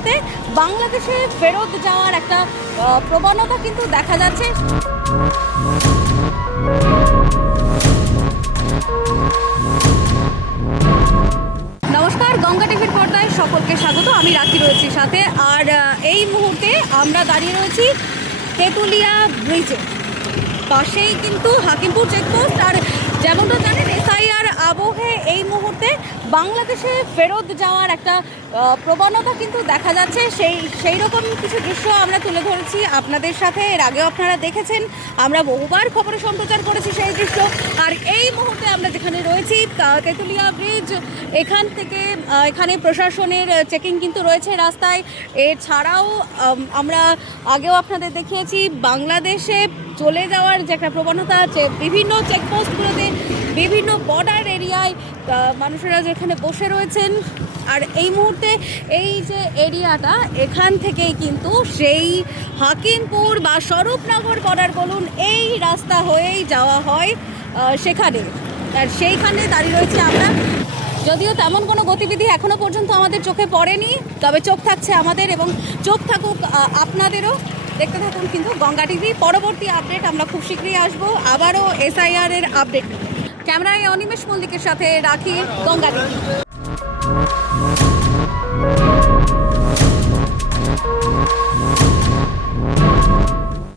মুহূর্তে বাংলাদেশে ফেরত যাওয়ার একটা প্রবণতা কিন্তু দেখা যাচ্ছে। নমস্কার, গঙ্গা টিভির পর্দায় সকলকে স্বাগত। আমি রাখি রয়েছি সাথে। আর এই মুহূর্তে আমরা দাঁড়িয়ে রয়েছি তেঁতুলিয়া ব্রিজে। পাশেই কিন্তু হাকিমপুর চেকপোস্ট আর যেমনটা জানেন, এসআইআর আবহে এই মুহূর্তে বাংলাদেশে ফেরত যাওয়ার একটা প্রবণতা কিন্তু দেখা যাচ্ছে। সেই সেই রকম কিছু দৃশ্য আমরা তুলে ধরেছি আপনাদের সাথে। এর আগেও আপনারা দেখেছেন, আমরা বহুবার খবরে সম্প্রচার করেছি সেই দৃশ্য। আর এই মুহূর্তে আমরা যেখানে রয়েছি তেঁতুলিয়া ব্রিজ, এখান থেকে এখানে প্রশাসনের চেকিং কিন্তু রয়েছে রাস্তায়। এছাড়াও আমরা আগেও আপনাদের দেখিয়েছি, বাংলাদেশে চলে যাওয়ার যে একটা প্রবণতা আছে বিভিন্ন চেকপোস্টগুলোতে বিভিন্ন বর্ডার এরিয়ায় মানুষেরা যেখানে বসে রয়েছেন, আর এই মুহূর্তে এই যে এরিয়াটা, এখান থেকেই কিন্তু সেই হাকিমপুর বা স্বরূপনগর বর্ডার বলুন, এই রাস্তা হয়েই যাওয়া হয় সেখানে। আর সেইখানে দাঁড়িয়ে রয়েছে আমরা। যদিও তেমন কোনো গতিবিধি এখনও পর্যন্ত আমাদের চোখে পড়েনি, তবে চোখ থাকছে আমাদের এবং চোখ থাকুক আপনাদেরও। দেখতে থাকুন কিন্তু গঙ্গা টিভি। পরবর্তী আপডেট, আমরা খুব শীঘ্রই আসব। আবারও এসআইআর এর আপডেট ক্যামেরায় অনিমেষ মল্লিকের সাথে রাখি গঙ্গা টিভি